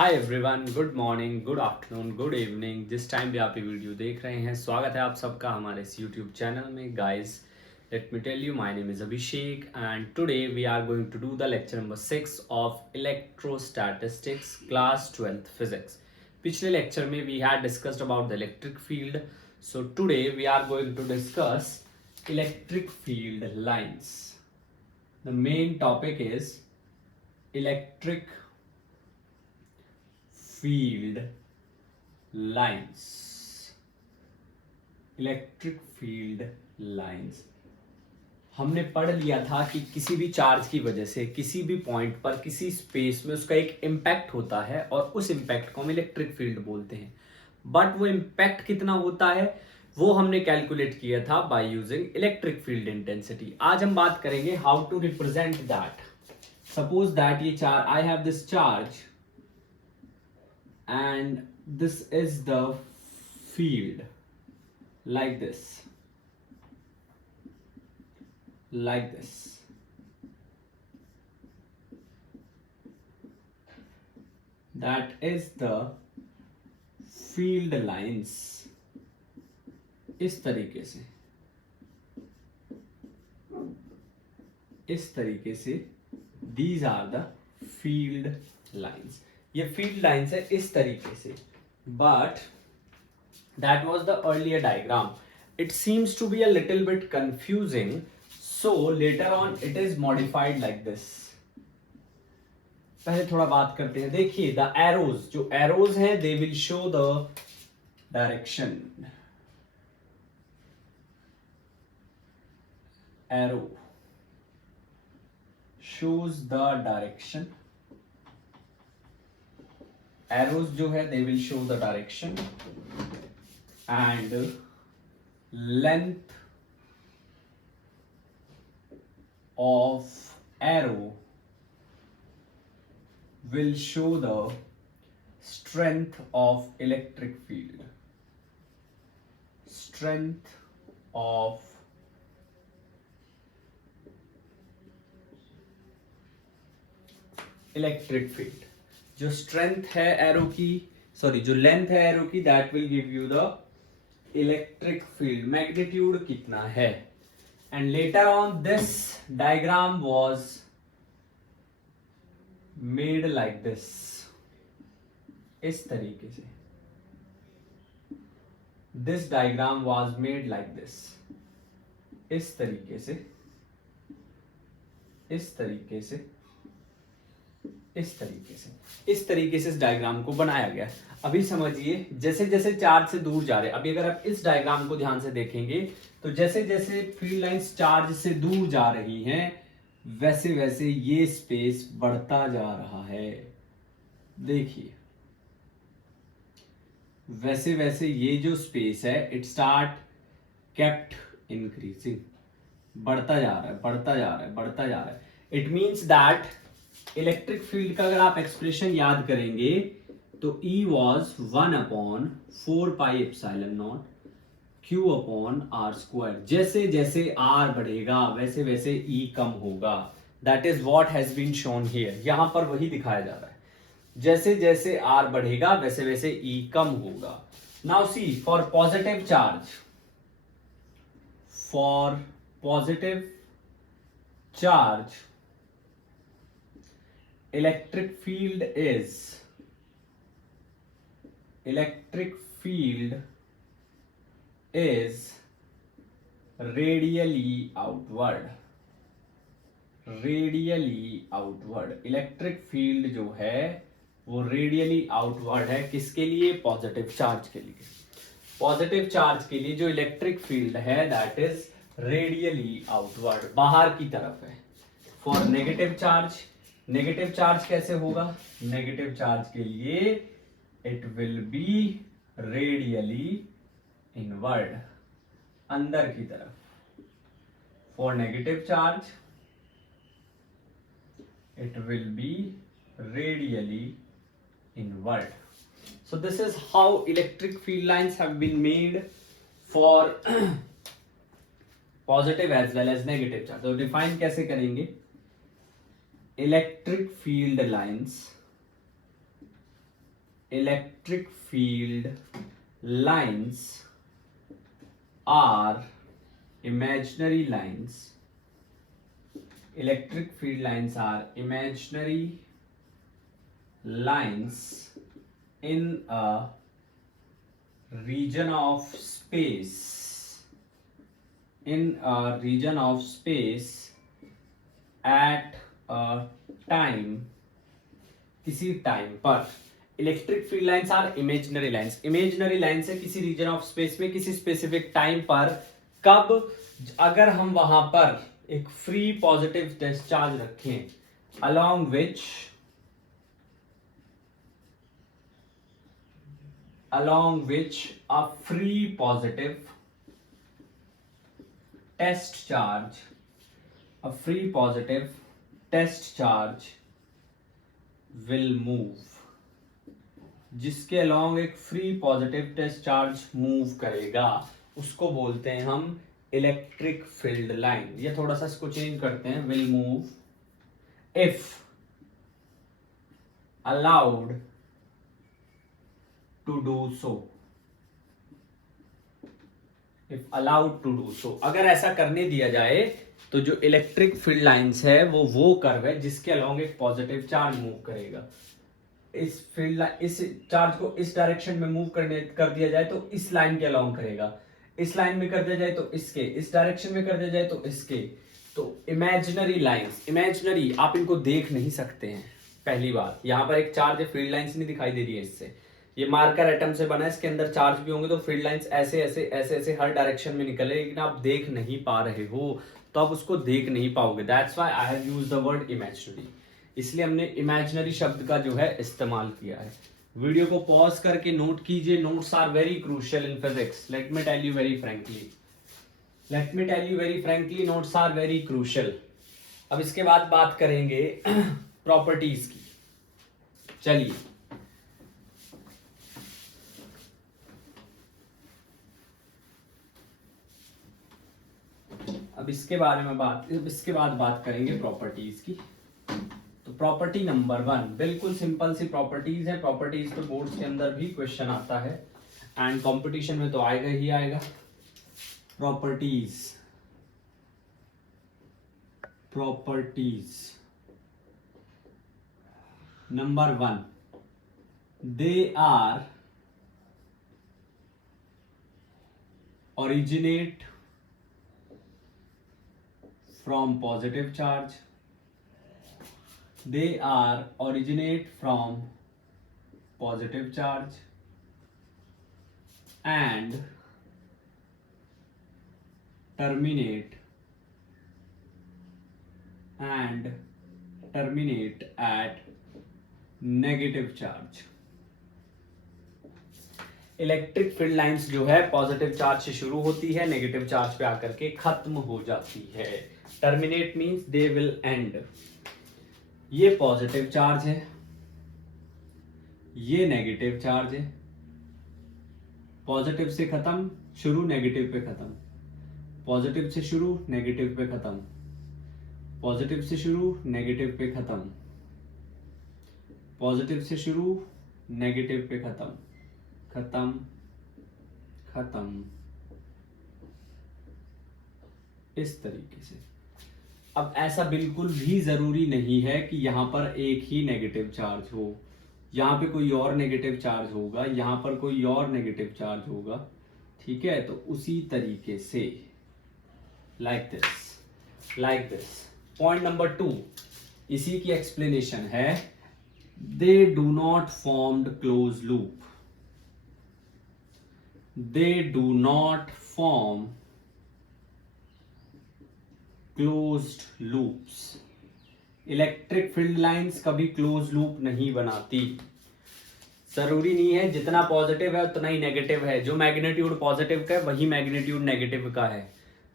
Hi everyone, good morning, good afternoon, good evening. जिस time भी आप ये वीडियो देख रहे हैं, स्वागत है आप सबका हमारे इस यूट्यूब चैनल में। Guys, let me tell you, my name is Abhishek and today we are going to do the lecture number 6 of electrostatistics class 12th physics. पिछले लेक्चर में we had discussed about the electric field, so today we are going to discuss electric field lines. The main topic is electric field lines. Electric field lines हमने पढ़ लिया था कि किसी भी charge की वजह से किसी भी पॉइंट पर किसी स्पेस में उसका एक इम्पैक्ट होता है और उस इम्पैक्ट को हम इलेक्ट्रिक फील्ड बोलते हैं। बट वो इम्पैक्ट कितना होता है वो हमने कैलकुलेट किया था by using electric field intensity. आज हम बात करेंगे how to represent that. Suppose that ये charge, I have this charge and this is the field, like this, that is the field lines। इस तरीके से these are the field lines। ये field lines है इस तरीके से, but that was the earlier diagram. It seems to be a little bit confusing, so later on it is modified like this. पहले थोड़ा बात करते हैं। देखिए, द एरोज, जो एरोज हैं, they will show the direction. Arrow shows the direction. Arrows जो है they will show the direction and length of arrow will show the strength of electric field. Strength of electric field, जो strength है arrow की, sorry जो length है arrow की, that will give you the electric field. Magnitude कितना है। And later on this diagram was made like this, इस तरीके से। This diagram was made like this, इस तरीके से, इस तरीके से, इस तरीके से, इस तरीके से इस डायग्राम को बनाया गया। अभी समझिए, जैसे जैसे चार्ज से दूर जा रहे हैं, अभी अगर आप इस डायग्राम को ध्यान से देखेंगे तो जैसे जैसे फील्ड लाइंस चार्ज से दूर जा रही हैं, वैसे वैसे ये स्पेस बढ़ता जा रहा है। देखिए, वैसे वैसे ये जो स्पेस है, इट स्टार्ट केप्ट इंक्रीजिंग, बढ़ता जा रहा है, बढ़ता जा रहा है, बढ़ता जा रहा है। It means that electric field का अगर आप एक्सप्रेशन याद करेंगे तो E was 1/4 pi epsilon naught Q upon R square. जैसे जैसे R बढ़ेगा वैसे वैसे E कम होगा। That is what has been shown here. यहां पर वही दिखाया जा रहा है, जैसे जैसे R बढ़ेगा वैसे वैसे E कम होगा। Now see, for positive charge, for positive charge electric field is radially outward। Electric field जो है वो रेडियली आउटवर्ड है। किसके लिए? पॉजिटिव चार्ज के लिए। पॉजिटिव चार्ज के लिए जो इलेक्ट्रिक फील्ड है दैट इज रेडियली आउटवर्ड, बाहर की तरफ है। For negative charge, negative charge कैसे होगा? नेगेटिव चार्ज के लिए it will be radially inward, अंदर की तरफ। For negative charge it will be radially inward. So this is how electric field lines have been made for positive as well as negative charge. तो define कैसे करेंगे? Electric field lines electric field lines are imaginary lines. Electric field lines are imaginary lines in a region of space. In a region of space at a time, किसी time पर. Electric field lines are imaginary lines. Imaginary lines है किसी reason of space में किसी specific time पर. कब? अगर हम वहां पर एक फ्री पॉजिटिव डिस्चार्ज रखें along which a free positive test charge will move. जिसके along एक free positive test charge move करेगा उसको बोलते हैं हम इलेक्ट्रिक फील्ड लाइन. ये थोड़ा सा इसको चेंज करते हैं. Will move if allowed to do so. If allowed to do so. अगर ऐसा करने दिया जाए तो जो इलेक्ट्रिक फील्ड लाइंस है वो कर्व है जिसके अलोंग एक पॉजिटिव चार्ज मूव करेगा. इस चार्ज को इस डायरेक्शन में मूव कर दिया जाए तो इस लाइन के अलोंग करेगा. इस लाइन में कर दिया जाए तो इसके, इस डायरेक्शन में कर दिया जाए तो इसके. तो इमेजिनरी लाइंस, इमेजिनरी आप इनको देख नहीं सकते हैं. पहली बात, यहां पर एक चार्ज है, फील्ड लाइंस नहीं दिखाई दे रही है इससे. ये मार्कर एटम से बना है, इसके अंदर चार्ज भी होंगे तो फील्ड लाइंस ऐसे ऐसे ऐसे ऐसे हर डायरेक्शन में निकले, लेकिन आप देख नहीं पा रहे हो तो आप उसको देख नहीं पाओगे. That's why I have used the word imaginary. इसलिए हमने इमेजिनरी शब्द का जो है इस्तेमाल किया है. वीडियो को पॉज करके नोट कीजिए. Notes are very crucial in physics. Let me tell you very frankly notes are very crucial. अब इसके बाद बात करेंगे प्रॉपर्टीज की. चलिए, अब इसके बाद बात करेंगे प्रॉपर्टीज की. तो प्रॉपर्टी नंबर 1 बिल्कुल सिंपल सी प्रॉपर्टीज है. प्रॉपर्टीज तो बोर्ड्स के अंदर भी क्वेश्चन आता है एंड कंपटीशन में तो आएगा ही आएगा. Properties number 1, they are originate from positive charge. They are originate from positive charge and terminate at negative charge. Electric field lines जो है पॉजिटिव चार्ज से शुरू होती है, नेगेटिव चार्ज पे आकर के खत्म हो जाती है. Terminate means they will and. ये पॉजिटिव चार्ज है, ये नेगेटिव चार्ज है. पॉजिटिव से खत्म, शुरू नेगेटिव पे खत्म. पॉजिटिव से शुरू नेगेटिव पे खत्म. पॉजिटिव से शुरू नेगेटिव पे खत्म. पॉजिटिव से शुरू नेगेटिव पे खत्म. खत्म इस तरीके से. अब ऐसा बिल्कुल भी जरूरी नहीं है कि यहां पर एक ही नेगेटिव चार्ज हो. यहां पे कोई और नेगेटिव चार्ज होगा, यहां पर कोई और नेगेटिव चार्ज होगा. ठीक है, तो उसी तरीके से लाइक दिस. पॉइंट नंबर 2 इसी की एक्सप्लेनेशन है. They do not formed close loop. They do not form closed loops. Electric field lines कभी क्लोज लूप नहीं बनाती. जरूरी नहीं है जितना पॉजिटिव है उतना ही नेगेटिव है. जो मैग्नीट्यूड पॉजिटिव का है वही मैग्नीट्यूड नेगेटिव का है.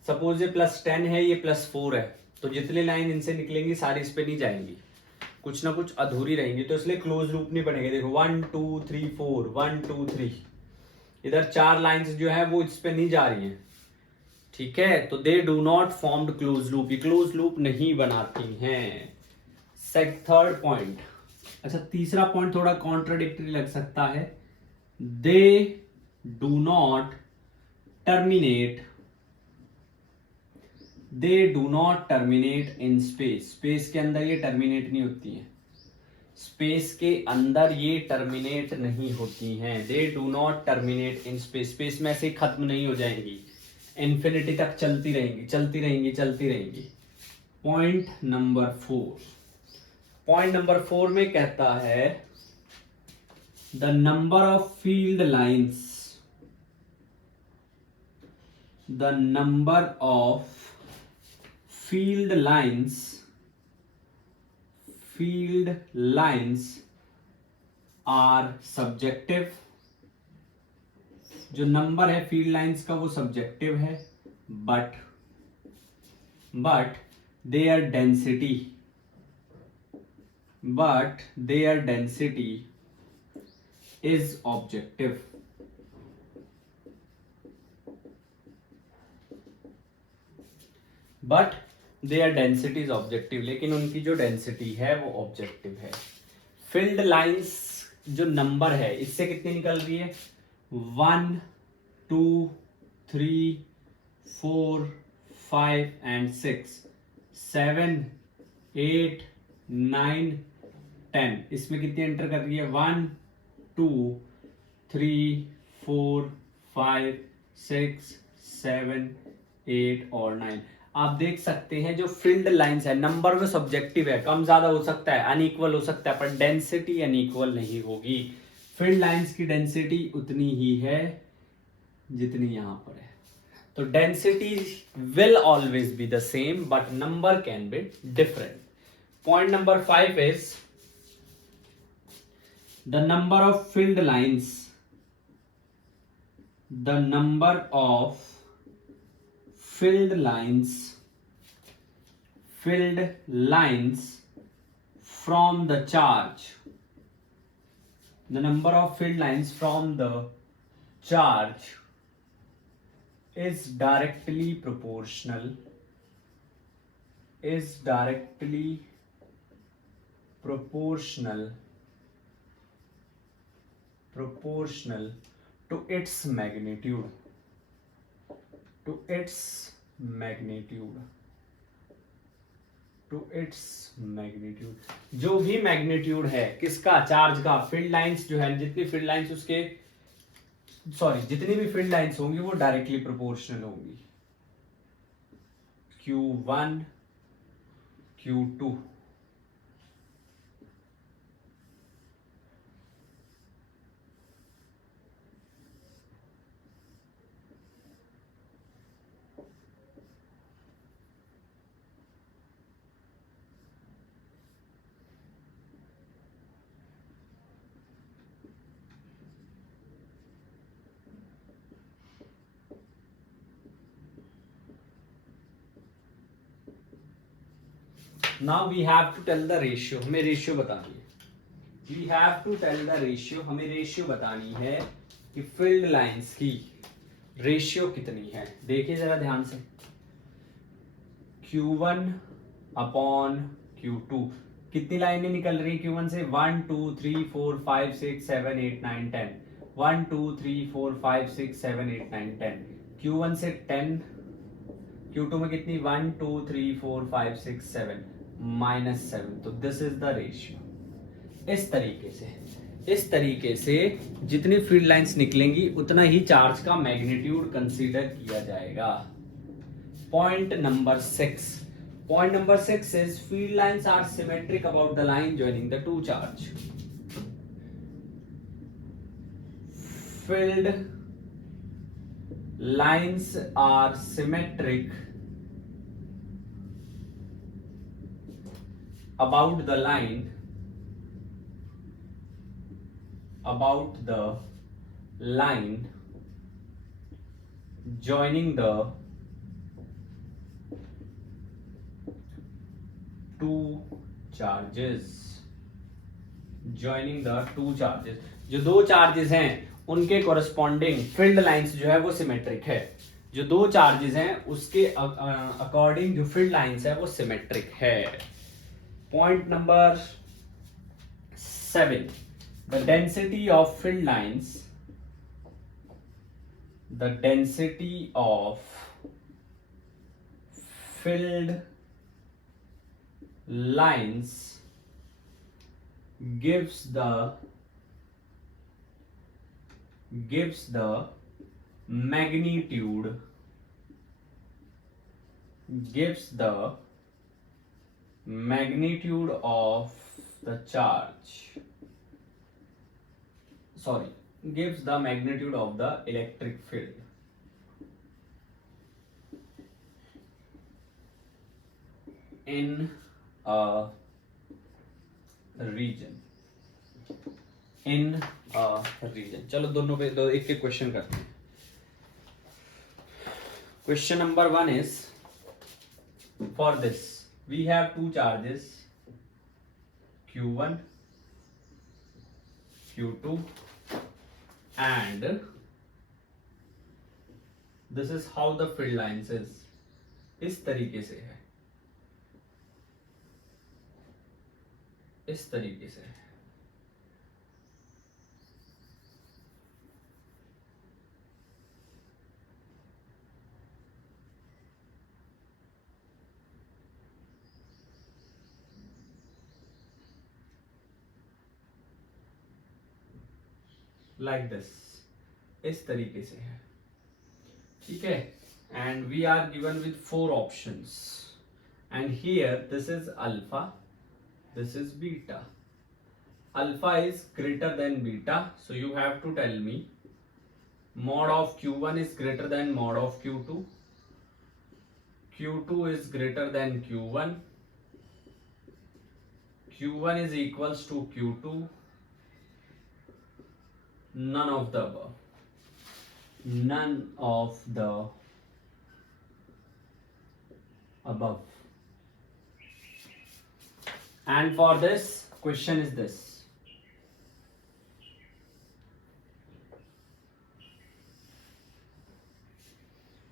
सपोज ये +10 है, ये +4 है, तो जितने लाइन इनसे निकलेंगी सारी इस पे नहीं जाएंगी, कुछ ना कुछ अधूरी रहेंगी. तो इसलिए क्लोज लूप नहीं बनेगा. देखो 1 2 3 4 1 2 3, इधर 4 लाइंस जो है वो इस पे नहीं जा रही हैं. ठीक है, तो they do not formed close loop. ये क्लोज लूप नहीं बनाती हैं. थर्ड पॉइंट, अच्छा, तीसरा पॉइंट थोड़ा कॉन्ट्राडिक्टरी लग सकता है, they do not terminate, they do not terminate in space, space के अंदर ये टर्मिनेट नहीं होती हैं, स्पेस के अंदर ये टर्मिनेट नहीं होती हैं, they do not terminate in space, space में ऐसे ही खत्म नहीं हो जाएंगी, इन्फिनिटी तक चलती रहेंगी चलती रहेंगी चलती रहेंगी। पॉइंट नंबर 4, पॉइंट नंबर 4 में कहता है the number of field lines, the number of field lines, field lines are subjective, जो नंबर है फील्ड लाइंस का वो सब्जेक्टिव है, but their density, but their density is objective, but their density is objective, लेकिन उनकी जो density है वो ऑब्जेक्टिव है। फील्ड लाइंस जो नंबर है इससे कितनी निकल रही है, 1 2 3 4 5 एंड 6 7 8 9 10, इसमें कितनी एंटर कर रही है, 1 2 3 4 5 6 7 8 और 9। आप देख सकते हैं जो फील्ड लाइंस है, नंबर वो सब्जेक्टिव है, कम ज्यादा हो सकता है, अनइक्वल हो सकता है, पर डेंसिटी अनइक्वल नहीं होगी। फील्ड लाइंस की डेंसिटी उतनी ही है जितनी यहां पर है, तो density will always be the same but number can be different. Point number 5 is the number of field lines, the number of filled lines from the charge, the number of filled lines from the charge is directly proportional, is directly proportional to its magnitude, to its magnitude, to its magnitude। जो भी magnitude है किसका, charge का, field lines जो है, जितनी field lines उसके जितनी भी फील्ड लाइंस होंगी वो डायरेक्टली प्रोपोर्शनल होंगी, Q1 Q2। Now we have to tell the ratio, हमें रेशियो बतानी है, we have to tell the ratio, हमें रेशियो बतानी है कि फील्ड लाइंस की रेशियो कितनी है। देखिए जरा ध्यान से, Q1 अपॉन Q2, कितनी लाइनें निकल रही Q1 से, 1 2 3 4 5 6 7 8 9 10, 1 2 3 4 5 6 7 8 9 10, Q1 से 10, Q2 में कितनी, 1 2 3 4 5 6 7 -7, तो दिस इज द रेशियो। इस तरीके से जितनी फील्ड लाइंस निकलेंगी उतना ही चार्ज का मैग्नीट्यूड कंसीडर किया जाएगा। Point number 6, point number 6 is field lines are symmetric about the line joining the two charge. Field lines are symmetric about the line, about the line joining the two charges, joining the two charges, जो दो charges हैं उनके corresponding field lines जो है वो symmetric है, जो दो चार्जेस हैं उसके अकॉर्डिंग जो फील्ड लाइंस है वो सिमेट्रिक है। Point number 7. The density of filled lines, the density of filled lines gives the magnitude of the charge, gives the magnitude of the electric field in a region. चलो दोनों पे दो एक question करते हैं. Question number 1 is, for this we have two charges, Q1, Q2, and this is how the field lines is. इस तरीके से है, इस तरीके से है. Like this, इस तरीके से है. ठीक है. And we are given with 4 options, and here this is alpha, this is beta. Alpha is greater than beta, so you have to tell me mod of Q1 is greater than mod of Q2, Q2 is greater than Q1, Q1 is equals to Q2, none of the above, none of the above. And for this question is this,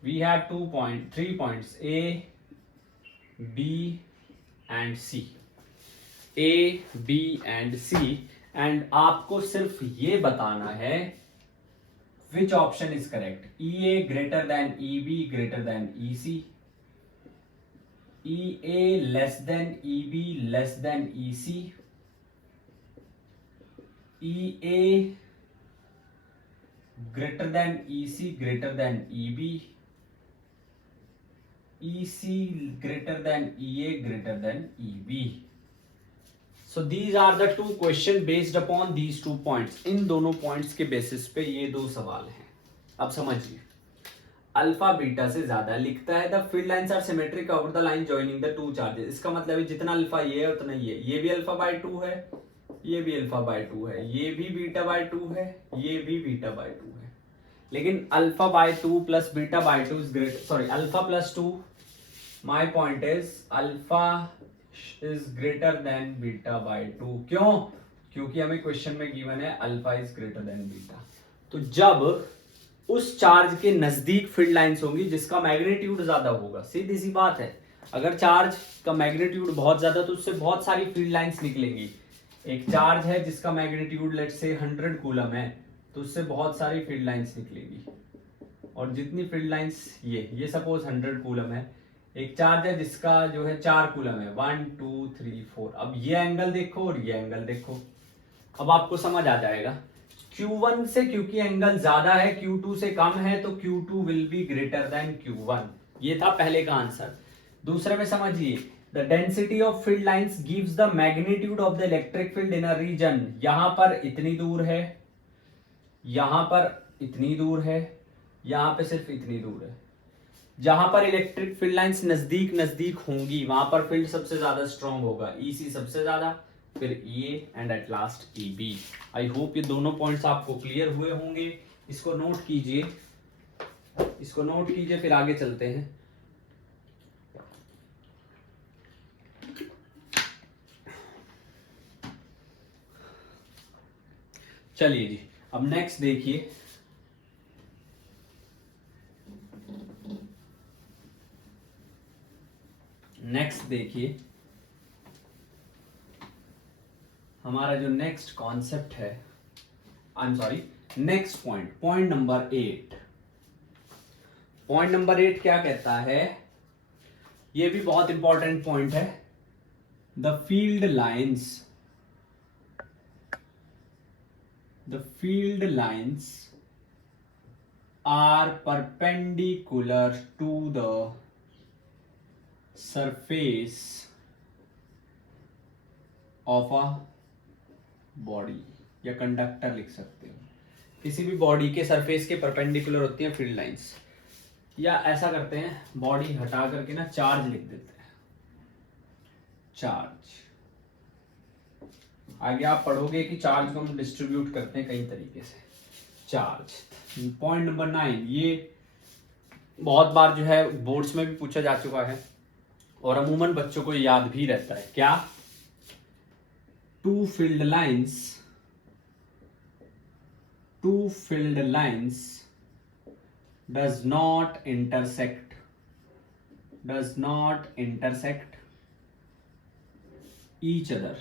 we have 3 points, A, B and C, A, B and C, and आपको सिर्फ ये बताना है which option is correct. EA greater than EB greater than EC, EA less than EB less than EC, EA greater than EC greater than EB, EC greater than EA greater than EB. So these are the two questions based upon these 2 points. इन दोनों points के basis पे ये 2 सवाल हैं. अब समझिए, alpha beta से ज्यादा लिखता है. The field lines are symmetric over the line joining the two charges. इसका मतलब है जितना अल्फा ये है उतना ये भी अल्फा बाय 2 है, ये भी अल्फा बाय 2 है, ये भी बीटा बाय 2 है, ये भी बीटा बाय 2 है. लेकिन alpha by 2 plus beta by 2 is great, sorry alpha plus 2, my point is alpha is greater than beta by 2. क्यों? क्योंकि हमें क्वेश्चन में गिवन है alpha is greater than beta. तो जब उस चार्ज के नजदीक फील्ड लाइंस होंगी जिसका मैग्नीट्यूड ज्यादा होगा, सीधी सी बात है, अगर चार्ज का मैग्नीट्यूड बहुत ज्यादा तो उससे बहुत सारी फील्ड लाइंस निकलेंगी. एक चार्ज है जिसका मैग्नीट्यूड लेट्स से 100 कूलम है, तो उससे बहुत सारी फील्ड लाइंस निकलेंगी. और जितनी फील्ड लाइंस ये सपोज 100 कूलम है, एक चार्ज है जिसका जो है 4 कूलम है, 1 2 3 4. अब ये एंगल देखो और ये एंगल देखो, अब आपको समझ आ जाएगा. Q1 से क्योंकि एंगल ज्यादा है, Q2 से कम है, तो Q2 will be greater than Q1. ये था पहले का आंसर. दूसरे में समझिए, the density of field lines gives the magnitude of the electric field in a region. यहां पर इतनी दूर है, यहां पर इतनी दूर है, यहां पे सिर्फ इतनी दूर है. जहां पर इलेक्ट्रिक फील्ड लाइंस नजदीक नजदीक होंगी वहां पर फील्ड सबसे ज्यादा स्ट्रॉन्ग होगा, EC सबसे ज्यादा, फिर EA and at last EB. I hope ये दोनों पॉइंट्स आपको क्लियर हुए होंगे. इसको नोट कीजिए, इसको नोट कीजिए, फिर आगे चलते हैं. चलिए जी, अब नेक्स्ट देखिए. नेक्स्ट देखिए, हमारा जो नेक्स्ट कॉन्सेप्ट है, I am sorry, next point, point number 8। Point number 8 क्या कहता है, ये भी बहुत इंपॉर्टेंट पॉइंट है। The field lines are perpendicular to the surface of a body, या कंडक्टर लिख सकते हो। किसी भी बॉडी के सरफेस के परपेंडिकुलर होती हैं फील्ड लाइंस। या ऐसा करते हैं, बॉडी हटा करके ना चार्ज लिख देते हैं, चार्ज। आगे आप पढ़ोगे कि चार्ज को हम डिस्ट्रीब्यूट करते हैं कई तरीके से, चार्ज। पॉइंट नंबर 9, ये बहुत बार जो है बोर्ड्स में भी पूछा जा चुका है और अमूमन बच्चों को याद भी रहता है। क्या? Two field lines does not intersect each other।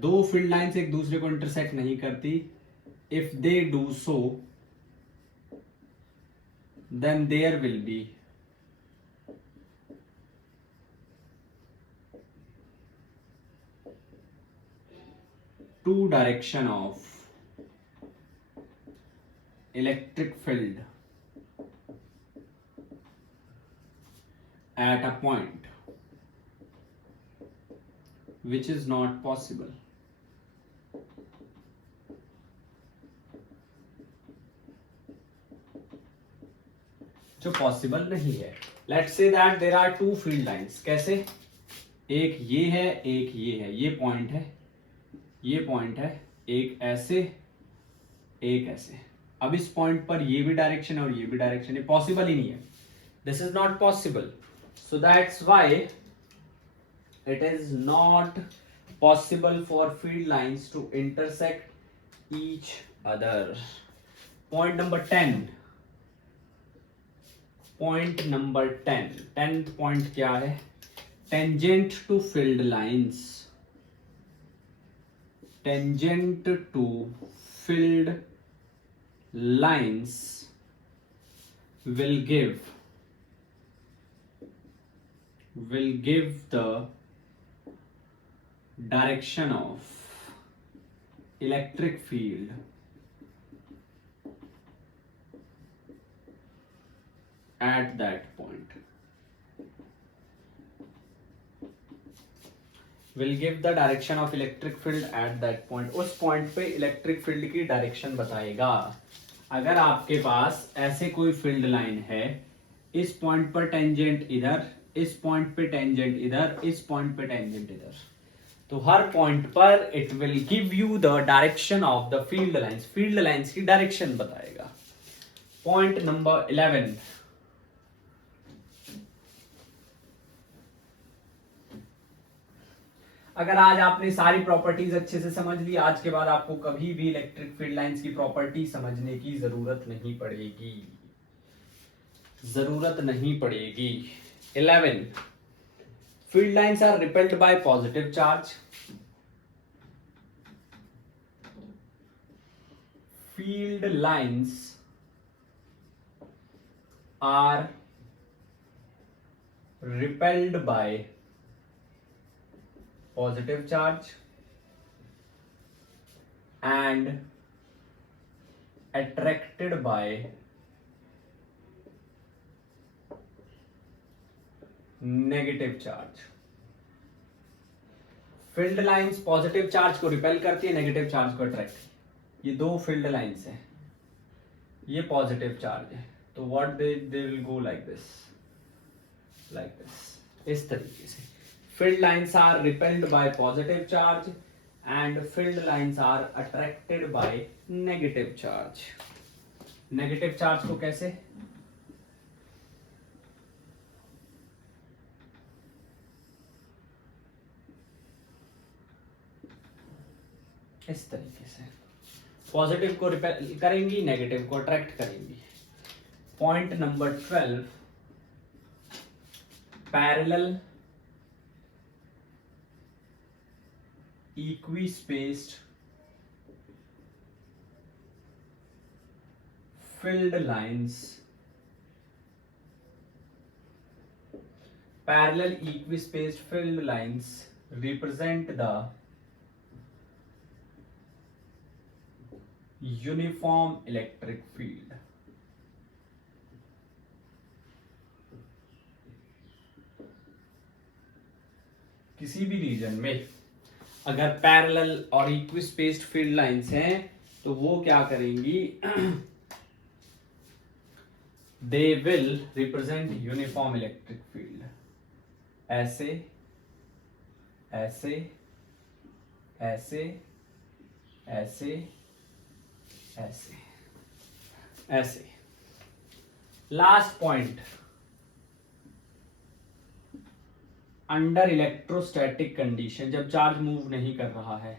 दो फील्ड लाइंस एक दूसरे को इंटरसेक्ट नहीं करती। if they do so then there will be two direction of electric field at a point which is not possible। जो possible नहीं है। Let's say that there are two field lines. कैसे? एक ये है, एक ये है, ये पॉइंट है, ये पॉइंट है, एक ऐसे, एक ऐसे। अब इस पॉइंट पर ये भी डायरेक्शन और ये भी डायरेक्शन, ये पॉसिबल ही नहीं है। This is not possible, so that's why it is not possible for field lines to intersect each other. Point number 10, point number 10, 10th point क्या है? Tangent to field lines, tangent to field lines will give the direction of electric field at that point, will give the direction of electric field at that point। उस point पे electric field की direction बताएगा। अगर आपके पास ऐसे कोई field line है, इस पॉइंट पर टेंजेंट इधर, इस पॉइंट पे टेंजेंट इधर, इस पॉइंट पे टेंजेंट इधर, तो हर पॉइंट पर it will give you the direction of the field lines, field lines की डायरेक्शन बताएगा। पॉइंट नंबर 11, अगर आज आपने सारी प्रॉपर्टीज अच्छे से समझ ली, आज के बाद आपको कभी भी इलेक्ट्रिक फील्ड लाइंस की प्रॉपर्टी समझने की जरूरत नहीं पड़ेगी, जरूरत नहीं पड़ेगी। 11, field lines are repelled by positive charge. Field lines are repelled by positive charge and attracted by negative charge। Field lines positive charge को रिपेल करती है, नेगेटिव चार्ज को अट्रैक्ट। ये दो फील्ड लाइंस है, ये पॉजिटिव चार्ज है, तो what they will go like this, इस तरीके से। Field lines are repelled by positive charge and filled lines are attracted by negative charge। Negative charge को कैसे? इस तरीके से पॉजिटिव को रिपेल करेंगी, नेगेटिव को अट्रैक्ट करेंगी। Point number 12, parallel equispaced filled lines, parallel equispaced filled lines represent the uniform electric field. किसी भी रीजन में अगर पैरेलल और इक्विस्पेस्ड फील्ड लाइंस हैं तो वो क्या करेंगी, they will represent uniform electric field. ऐसे ऐसे ऐसे ऐसे ऐसे ऐसे. Last point, under electrostatic condition, जब चार्ज मूव नहीं कर रहा है,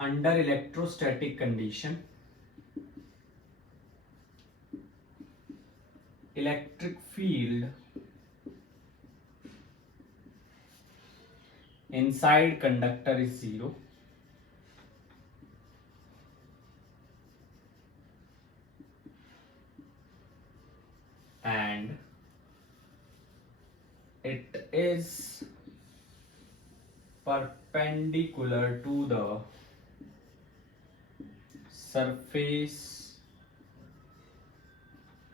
under electrostatic condition electric field inside conductor is 0 and it is perpendicular to the surface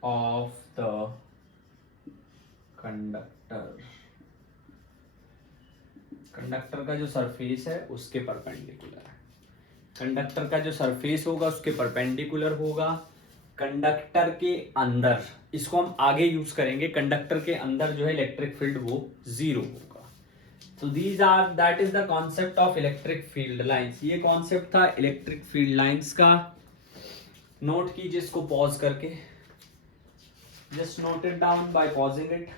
of the conductor. Conductor का जो सरफेस है उसके परपेंडिकुलर है. कंडक्टर का जो सरफेस होगा उसके परपेंडिकुलर होगा. कंडक्टर के अंदर, इसको हम आगे यूज करेंगे, कंडक्टर के अंदर जो है इलेक्ट्रिक फील्ड वो 0 होगा. तो that is the concept of electric field lines. ये कॉन्सेप्ट था इलेक्ट्रिक फील्ड लाइंस का. नोट कीजिए इसको पॉज करके, just note it down by pausing it.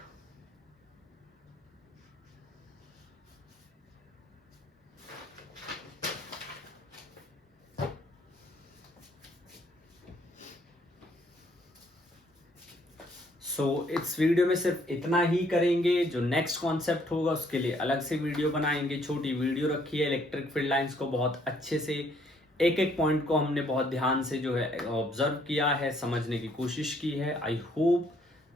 So इस वीडियो में सिर्फ इतना ही करेंगे. जो नेक्स्ट कॉन्सेप्ट होगा उसके लिए अलग से वीडियो बनाएंगे. छोटी वीडियो रखी है इलेक्ट्रिक फील्ड लाइंस को बहुत अच्छे से, एक एक पॉइंट को हमने बहुत ध्यान से जो है ऑब्जर्व किया है, समझने की कोशिश की है. I hope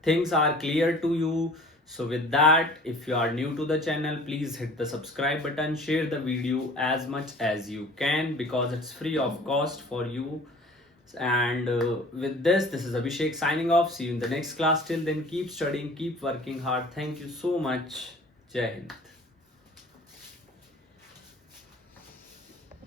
things are clear to you. So with that, if you are new to the channel, please hit the subscribe button, share the video as much as you can because it's free of cost for you. And with this is Abhishek signing off. See you in the next class. Till then, keep studying, keep working hard. Thank you so much. Jai Hind.